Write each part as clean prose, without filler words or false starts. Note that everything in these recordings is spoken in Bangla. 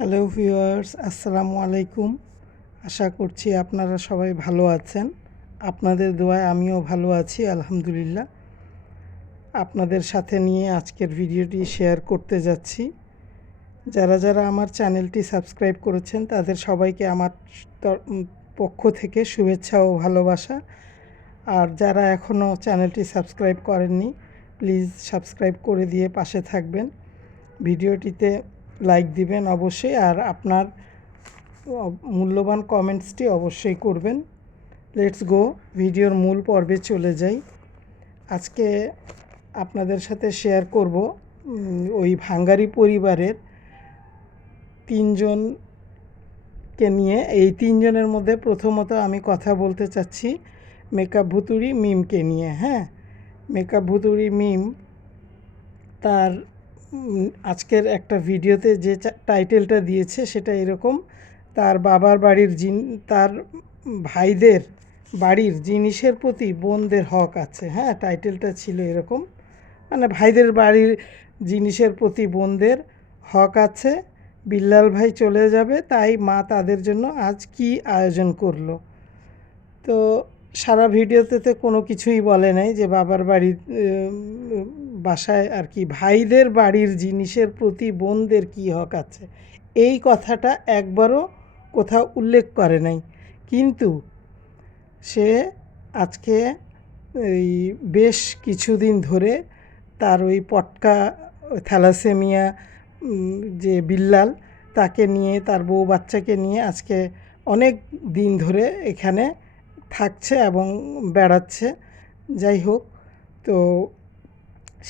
হ্যালো ভিউয়ার্স, আসসালামু আলাইকুম। আশা করছি আপনারা সবাই ভালো আছেন। আপনাদের দোয়ায় আমিও ভালো আছি আলহামদুলিল্লাহ। আপনাদের সাথে নিয়ে আজকের ভিডিওটি শেয়ার করতে যাচ্ছি। যারা যারা আমার চ্যানেলটি সাবস্ক্রাইব করেছেন তাদের সবাইকে আমার পক্ষ থেকে শুভেচ্ছা ও ভালোবাসা। আর যারা এখনও চ্যানেলটি সাবস্ক্রাইব করেননি প্লিজ সাবস্ক্রাইব করে দিয়ে পাশে থাকবেন। ভিডিওটিতে লাইক দিবেন অবশ্যই, আর আপনার মূল্যবান কমেন্টসটি অবশ্যই করবেন। লেটস গো, ভিডিওর মূল পর্বে চলে যাই। আজকে আপনাদের সাথে শেয়ার করব ওই ভাঙ্গারি পরিবারের তিনজনকে নিয়ে। এই তিনজনের মধ্যে প্রথমত আমি কথা বলতে চাচ্ছি মেকআপ ভুতুড়ি মিমকে নিয়ে। মেকআপ ভুতুড়ি মিম তার আজকের একটা ভিডিওতে যে টাইটেলটা দিয়েছে সেটা এরকম: তার বাবার বাড়ির তার ভাইদের বাড়ির জিনিসের প্রতি বোনদের হক আছে। টাইটেলটা ছিল এরকম, মানে ভাইদের বাড়ির জিনিসের প্রতি বোনদের হক আছে। বিল্লাল ভাই চলে যাবে, তাই মা তাদের জন্য আজ কি আয়োজন করলো। তো সারা ভিডিওতে তো কোনো কিছুই বলে নাই যে বাবার বাড়ির বাসায় আর কি ভাইদের বাড়ির জিনিসের প্রতি বোনদের কী হক আছে, এই কথাটা একবারও কোথাও উল্লেখ করে নাই। কিন্তু সে আজকে এই বেশ কিছুদিন ধরে তার ওই পটকা থ্যালাসেমিয়া যে বিল্লাল, তাকে নিয়ে, তার বউ বাচ্চাকে নিয়ে আজকে অনেক দিন ধরে এখানে থাকছে এবং বেড়াচ্ছে। যাই হোক, তো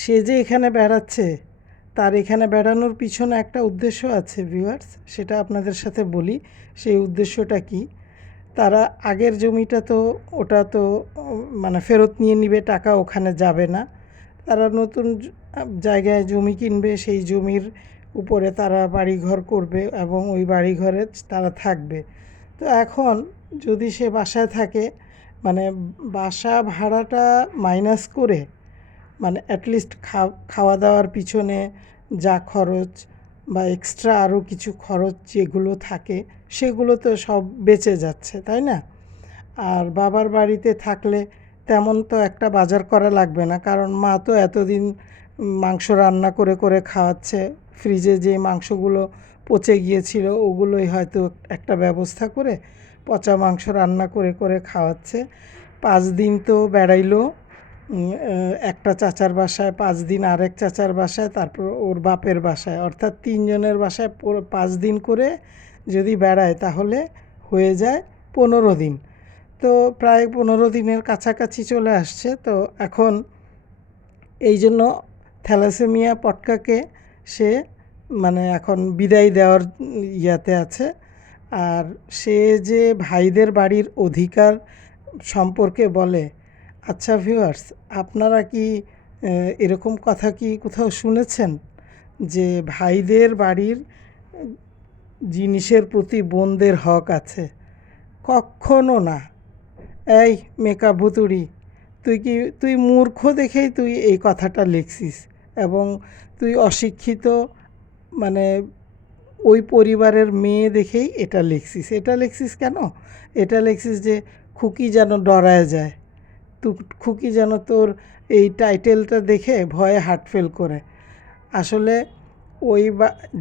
সে যে এখানে বেড়াচ্ছে, তার এখানে বেড়ানোর পিছনে একটা উদ্দেশ্য আছে ভিউয়ার্স, সেটা আপনাদের সাথে বলি। সেই উদ্দেশ্যটা কি? তারা আগের জমিটা তো ওটা তো মানে ফেরত নিয়ে নিবে, টাকা ওখানে যাবে না। তারা নতুন জায়গায় জমি কিনবে, সেই জমির উপরে তারা বাড়িঘর করবে এবং ওই বাড়িঘরে তারা থাকবে। তো এখন যদি সে বাসায় থাকে, মানে বাসা ভাড়াটা মাইনাস করে, মানে অ্যাটলিস্ট খাওয়া দাওয়ার পিছনে যা খরচ বা এক্সট্রা আরও কিছু খরচ যেগুলো থাকে সেগুলো তো সব বেঁচে যাচ্ছে, তাই না? আর বাবার বাড়িতে থাকলে তেমন তো একটা বাজার করা লাগবে না, কারণ মা তো এতদিন মাংস রান্না করে করে খাওয়াচ্ছে। ফ্রিজে যে মাংসগুলো পচে গিয়েছিল ওগুলোই হয়তো একটা ব্যবস্থা করে পচা মাংস রান্না করে করে খাওয়াচ্ছে। 5 দিন তো বেড়াইলো একটা চাচার বাসায়, 5 দিন আরেক চাচার বাসায়, তারপর ওর বাপের বাসায়, অর্থাৎ 3 জনের বাসায় 5 দিন করে যদি বেড়ায় তাহলে হয়ে যায় 15 দিন। তো প্রায় 15 দিনের কাছাকাছি চলে আসছে। তো এখন এই জন্য থ্যালাসেমিয়া পটকাকে সে মানে এখন বিদায় দেওয়ার ইয়াতে আছে। আর সে যে ভাইদের বাড়ির অধিকার সম্পর্কে বলে, আচ্ছা ভিউয়ার্স, আপনারা কি এরকম কথা কি কোথাও শুনেছেন যে ভাইদের বাড়ির জিনিসের প্রতি বোনদের হক আছে? কখনো না। এই মেকআপ ভুতুড়ি, তুই মূর্খ দেখেই তুই এই কথাটা লিখছিস, এবং তুই অশিক্ষিত, মানে ওই পরিবারের মেয়ে দেখেই এটা লিখছিস কেন? এটা লিখছিস যে খুকি যেন ডরায় যায়, খুকি যেন তোর এই টাইটেলটা দেখে ভয়ে হার্ট ফেল করে। আসলে ওই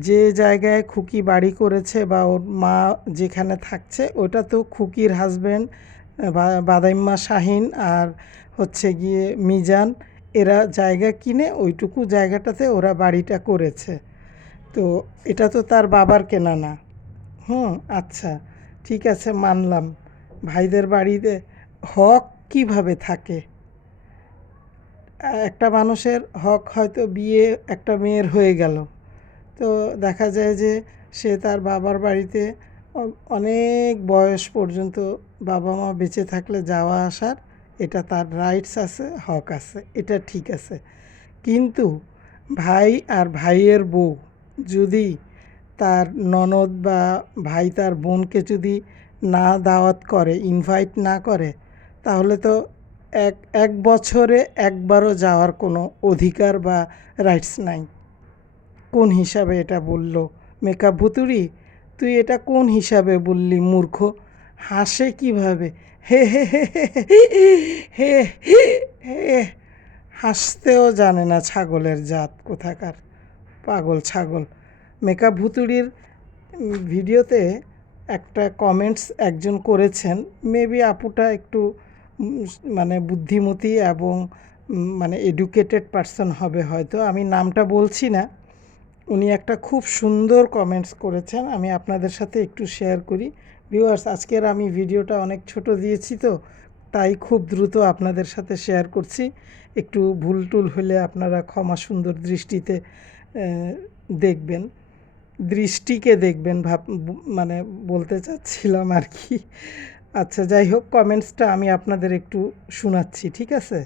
যে জায়গায় খুকি বাড়ি করেছে বা ওর মা যেখানে থাকছে, ওটা তো খুকির হাজব্যান্ড বাদাইম্মা শাহিন আর হচ্ছে গিয়ে মিজান, এরা জায়গা কিনে ওইটুকু জায়গাটাতে ওরা বাড়িটা করেছে। তো এটা তো তার বাবার কেনা না। আচ্ছা, ঠিক আছে, মানলাম ভাইদের বাড়িতে হক কিভাবে থাকে। একটা মানুষের হক হয়তো বিয়ে একটা মেয়ের হয়ে গেল, তো দেখা যায় যে সে তার বাবার বাড়িতে অনেক বয়স পর্যন্ত বাবা মা বেঁচে থাকলে যাওয়া আসার, এটা তার রাইটস আছে, হক আছে, এটা ঠিক আছে। কিন্তু ভাই আর ভাইয়ের বউ যদি তার ননদ বা ভাই তার বোনকে যদি না দাওয়াত করে, ইনভাইট না করে, তাহলে তো এক বছরে একবারও যাওয়ার কোনো অধিকার বা রাইটস নাই। কোন হিসাবে এটা বলল মেকআপ ভুতুড়ি, তুই এটা কোন হিসাবে বললি মূর্খ? হাসে কিভাবে? হে হে হে হে হে হে, হাসতেও জানে না, ছাগলের জাত কোথাকার, পাগল ছাগল। মেকআপ ভুতুড়ির ভিডিওতে একটা কমেন্টস একজন করেছেন, মেবি আপুটা একটু মানে বুদ্ধিমতী এবং মানে এডুকেটেড পারসন হবে হয়তো, আমি নামটা বলছি না। উনি একটা খুব সুন্দর কমেন্টস করেছেন, আমি আপনাদের সাথে একটু শেয়ার করি। ভিউয়ার্স, আজকের আমি ভিডিওটা অনেক ছোট দিয়েছি তো, তাই খুব দ্রুত আপনাদের সাথে শেয়ার করছি। একটু ভুল টুল হলে আপনারা ক্ষমা সুন্দর দৃষ্টিতে দেখবেন, দৃষ্টিকে দেখবেন, মানে বলতে চাচ্ছিলাম আর কি। আচ্ছা, যাই হোক, কমেন্টসটা আমি আপনাদের একটু শোনাচ্ছি, ঠিক আছে?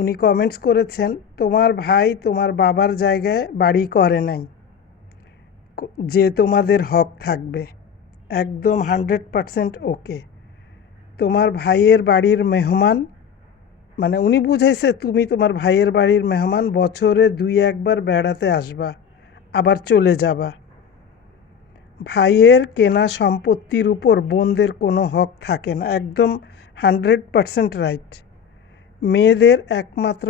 উনি কমেন্টস করেছেন, তোমার ভাই তোমার বাবার জায়গায় বাড়ি করে নাই, যে তোমাদের হক থাকবে, একদম 100% ওকে। তোমার ভাইয়ের বাড়ির মেহমান, মানে উনি বুঝাইছে তুমি তোমার ভাইয়ের বাড়ির মেহমান, বছরে 2-1বার বেড়াতে আসবা, আবার চলে যাবা। ভাইয়ের কেনা সম্পত্তির উপর বোনদের কোনো হক থাকে না, একদম 100% রাইট। মেয়েদের একমাত্র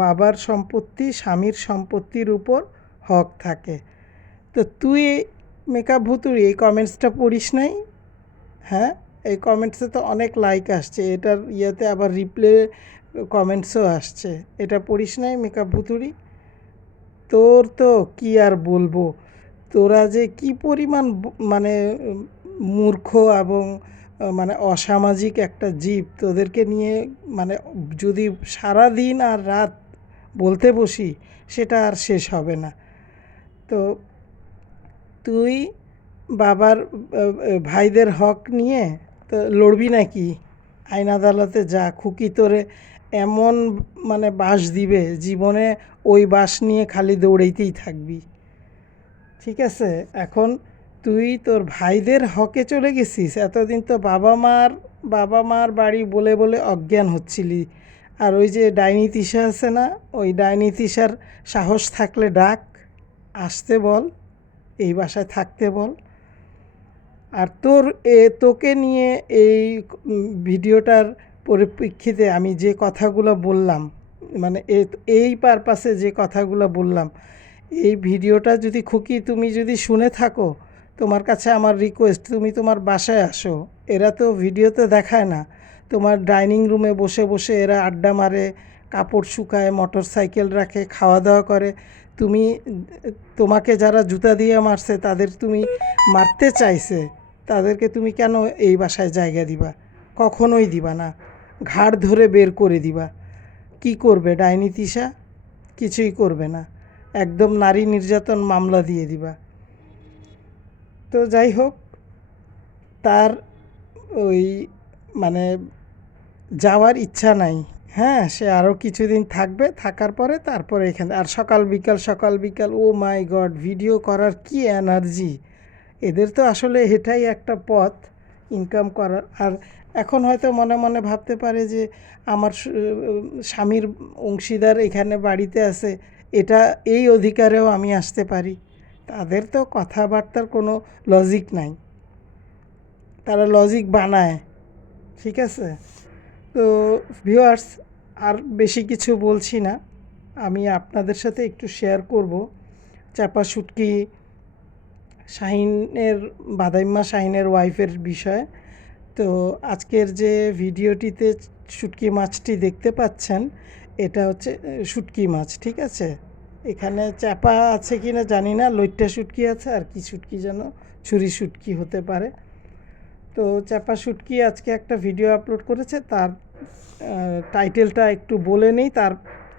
বাবার সম্পত্তি, স্বামীর সম্পত্তির উপর হক থাকে। তো তুই মেকআপ ভুতুড়ি এই কমেন্টসটা পড়িস নাই? হ্যাঁ, এই কমেন্টসে তো অনেক লাইক আসছে, এটার ইয়েতে আবার রিপ্লে কমেন্টসও আসছে, এটা পড়িস নাই মেকআপ ভুতুড়ি? তোর তো কি আর বলবো, তোরা যে কি পরিমাণ মানে মূর্খ এবং মানে অসামাজিক একটা জীব, তোদেরকে নিয়ে মানে যদি সারা দিন আর রাত বলতে বসি সেটা আর শেষ হবে না। তো তুই বাবার ভাইদের হক নিয়ে তো লড়বি নাকি? আইন আদালতে যা, খুকি তোরে এমন মানে বাঁশ দিবে, জীবনে ওই বাঁশ নিয়ে খালি দৌড়াইতেই থাকবি, ঠিক আছে? এখন তুই তোর ভাইদের হকে চলে গেছিস, এতদিন তো বাবা মার বাড়ি বলে বলে অজ্ঞান হচ্ছিলি। আর ওই যে ডাইনি তিশা আছে না, ওই ডাইনি তিশার সাহস থাকলে ডাক, আসতে বল, এই বাসায় থাকতে বল। আর তোকে নিয়ে এই ভিডিওটার পরিপ্রেক্ষিতে আমি যে কথাগুলো বললাম, মানে এই পারপাসে যে কথাগুলো বললাম, এই ভিডিওটা যদি খুকি তুমি যদি শুনে থাকো, তোমার কাছে আমার রিকোয়েস্ট, তুমি তোমার বাসায় আসো। এরা তো ভিডিওতে দেখায় না, তোমার ডাইনিং রুমে বসে বসে এরা আড্ডা মারে, কাপড় শুকায়, মোটর সাইকেল রাখে, খাওয়া দাওয়া করে। তুমি, তোমাকে যারা জুতা দিয়ে মারছে, তাদের তুমি মারতে চাইছে, তাদেরকে তুমি কেন এই বাসায় জায়গা দিবা? কখনোই দিবা না, ঘাড় ধরে বের করে দিবা। কি করবে ডাইনি তিশা? কিছুই করবে না, একদম নারী নির্যাতন মামলা দিয়ে দিবা। তো যাই হোক, তার ওই মানে যাওয়ার ইচ্ছা নাই। হ্যাঁ, সে আরও কিছুদিন থাকবে, থাকার পরে তারপরে এখানে আর সকাল বিকাল ও মাই গড, ভিডিও করার কি এনার্জি! এদের তো আসলে এটাই একটা পথ ইনকাম করার। আর এখন হয়তো মনে মনে ভাবতে পারে যে আমার স্বামীর অংশীদার এখানে বাড়িতে আছে, এটা এই অধিকারেও আমি আসতে পারি। তাদের তো কথাবার্তার কোনো লজিক নাই, তারা লজিক বানায়, ঠিক আছে? তো ভিউয়ার্স, আর বেশি কিছু বলছি না, আমি আপনাদের সাথে একটু শেয়ার করব চাপা শুটকি শাহিনের, বাদাইম্মা শাহিনের ওয়াইফের বিষয়। তো আজকের যে ভিডিওটিতে শুটকি মাছটি দেখতে পাচ্ছেন, এটা হচ্ছে শুটকি মাছ, ঠিক আছে? এখানে চাপা আছে কি না জানি না, লইট্টা শুটকি আছে, আর কি শুটকি যেন, ছুরি শুটকি হতে পারে। তো চাপা শুটকি আজকে একটা ভিডিও আপলোড করেছে, তার টাইটেলটা একটু বলে নিই,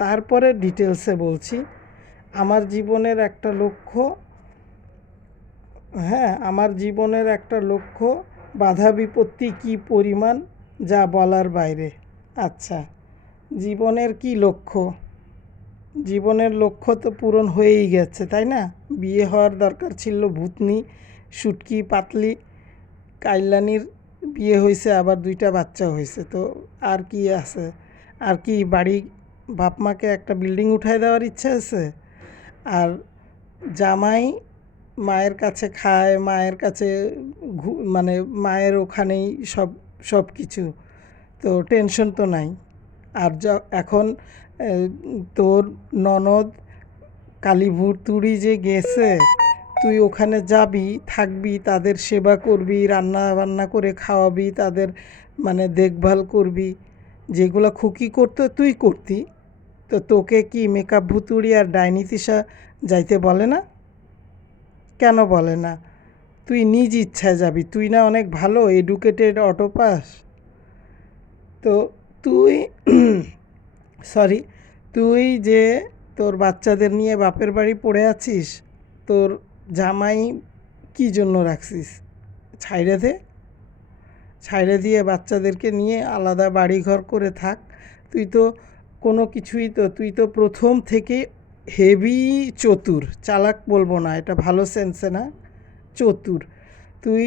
তারপরে ডিটেলসে বলছি। আমার জীবনের একটা লক্ষ্য, হ্যাঁ, আমার জীবনের একটা লক্ষ্য, বাধা বিপত্তি কী পরিমাণ, যা বলার বাইরে। আচ্ছা, জীবনের কি লক্ষ্য? জীবনের লক্ষ্য তো পূরণ হয়েই গেছে, তাই না? বিয়ে হওয়ার দরকার ছিল ভূতনি, শুটকি পাতলি কাইলানির বিয়ে হয়েছে, আবার 2টা বাচ্চা হয়েছে, তো আর কি আছে? আর কি বাড়ি, বাপ মাকে একটা বিল্ডিং উঠায় দেওয়ার ইচ্ছা আছে? আর জামাই মায়ের কাছে খায়, মায়ের কাছে মানে মায়ের ওখানেই সব সব কিছু, তো টেনশন তো নাই। আর এখন তোর ননদ কালীভুতুড়ি যে গেছে, তুই ওখানে যাবি, থাকবি, তাদের সেবা করবি, রান্না বান্না করে খাওয়াবি, তাদের মানে দেখভাল করবি, যেগুলো খুকি করতো তুই করতি। তো তোকে কি মেকআপ ভুতুড়ি আর ডাইনি তিশা যাইতে বলে না? কেন বলে না? তুই নিজ ইচ্ছায় যাবি, তুই না অনেক ভালো এডুকেটেড, অটো পাস। তো তুই সরি, তুই যে তোর বাচ্চাদের নিয়ে বাপের বাড়ি পড়ে আছিস, তোর জামাই কী জন্য রাখছিস? ছাইড়ে দে, ছাইড়ে দিয়ে বাচ্চাদেরকে নিয়ে আলাদা বাড়িঘর করে থাক। তুই তো কোনো কিছুই তো, তুই তো প্রথম থেকে হেভি চতুর, চালাক বলবো না, এটা ভালো সেন্সে না, চতুর। তুই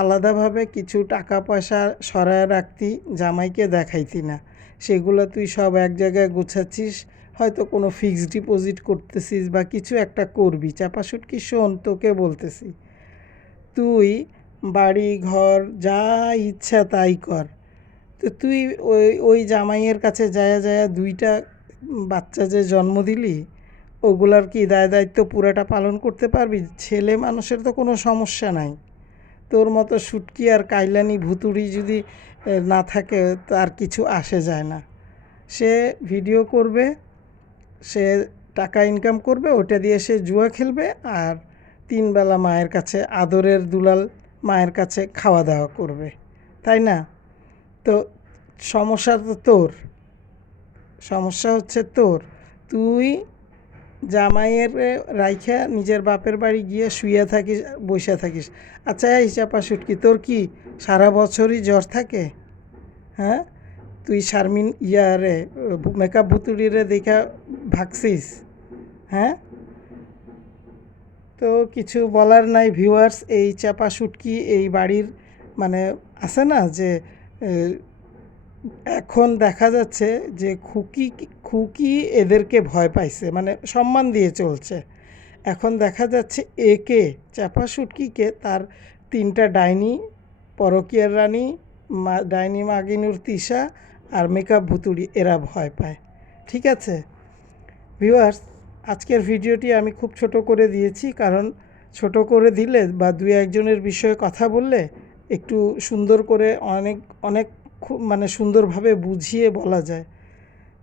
আলাদাভাবে কিছু টাকা পয়সা সরায় রাখতি, জামাইকে দেখাইতি না, সেগুলো তুই সব এক জায়গায় গোছাচ্ছিস, হয়তো কোনো ফিক্সড ডিপোজিট করতেছিস বা কিছু একটা করবি। চাপাসুটকি শোন, তোকে বলতেছি, তুই বাড়ি ঘর যা ইচ্ছা তাই কর। তো তুই ওই ওই জামাইয়ের কাছে যায়া যায়া দুইটা বাচ্চা যে জন্ম দিলি, ওগুলার কি দায় দায়িত্ব পুরাটা পালন করতে পারবি? ছেলে মানুষের তো কোনো সমস্যা নাই, তোর মতো শুটকি আর কাইলানি ভুতুড়ি যদি না থাকে, তার কিছু আসে যায় না। সে ভিডিও করবে, সে টাকা ইনকাম করবে, ওটা দিয়ে সে জুয়া খেলবে, আর 3 বেলা মায়ের কাছে আদরের দুলাল মায়ের কাছে খাওয়া দাওয়া করবে, তাই না? তো সমস্যা তো তোর, সমস্যা হচ্ছে তোর। তুই জামাইয়ের রাইখা নিজের বাপের বাড়ি গিয়ে শুয়ে থাকিস, বসে থাকিস। আচ্ছা এই চাপা শুটকি, তোর কি সারা বছরই জ্বর থাকে? হ্যাঁ, তুই শারমিন ইয়ারে মেকআপ ভুতুড়িরে দেখা ভাগছিস? হ্যাঁ, তো কিছু বলার নাই ভিউয়ার্স। এই চাপা শুটকি এই বাড়ির মানে আছে না যে এখন দেখা যাচ্ছে যে খুকি খুকি এদেরকে ভয় পাইছে, মানে সম্মান দিয়ে চলছে। এখন দেখা যাচ্ছে একে চাপা শুটকিকে তার 3টা ডাইনি, পরকীয়ার রানী, ডাইনি মাগিনুর তিশা আর মেকআপ ভুতুড়ি, এরা ভয় পায়। ঠিক আছে ভিউয়ার্স, আজকের ভিডিওটি আমি খুব ছোট করে দিয়েছি, কারণ ছোট করে দিলে বা 2-1 জনের বিষয়ে কথা বললে একটু সুন্দর করে অনেক অনেক খুব মানে সুন্দরভাবে বুঝিয়ে বলা যায়।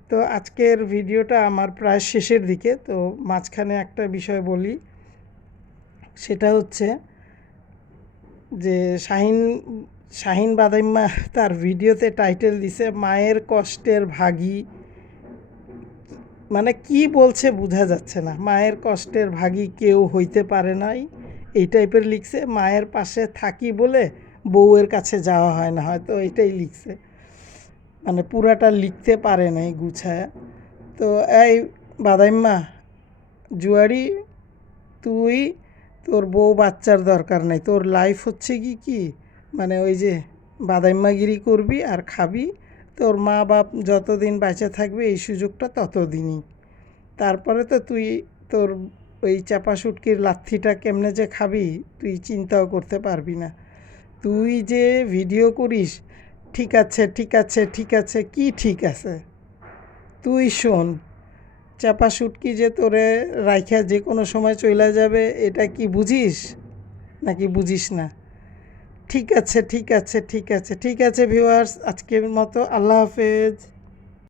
তো আজকের ভিডিওটা আমার প্রায় শেষের দিকে, তো মাঝখানে একটা বিষয় বলি, সেটা হচ্ছে যে শাহিন বাদাইম্মা তার ভিডিওতে টাইটেল দিছে মায়ের কষ্টের ভাগী। মানে কি বলছে বোঝা যাচ্ছে না, মায়ের কষ্টের ভাগী কেউ হইতে পারে নাই, এই টাইপের লিখছে। মায়ের পাশে থাকি বলে বউয়ের কাছে যাওয়া হয় না, হয়তো এটাই লিখছে, মানে পুরাটা লিখতে পারে নাই গুছায়। তো এই বাদাইম্মা জুয়ারি, তুই তোর বউ বাচ্চার দরকার নাই, তোর লাইফ হচ্ছে কি মানে ওই যে বাদাইম্মাগিরি করবি আর খাবি, তোর মা বাপ যতদিন বেঁচে থাকবে এই সুযোগটা ততদিনই। তারপরে তো তুই তোর ওই চাপা শুটকির লাথিটা কেমনে যে খাবি তুই চিন্তাও করতে পারবি না। তুই যে ভিডিও করিস, ঠিক আছে ঠিক আছে ঠিক আছে, কি ঠিক আছে? তুই শোন, চাপা শুটকি যে তোরে রাইখা যে কোনো সময় চলে যাবে, এটা কি বুঝিস নাকি বুঝিস না? ঠিক আছে ঠিক আছে ঠিক আছে ঠিক আছে ভিউয়ার্স, আজকের মতো আল্লাহ হাফেজ।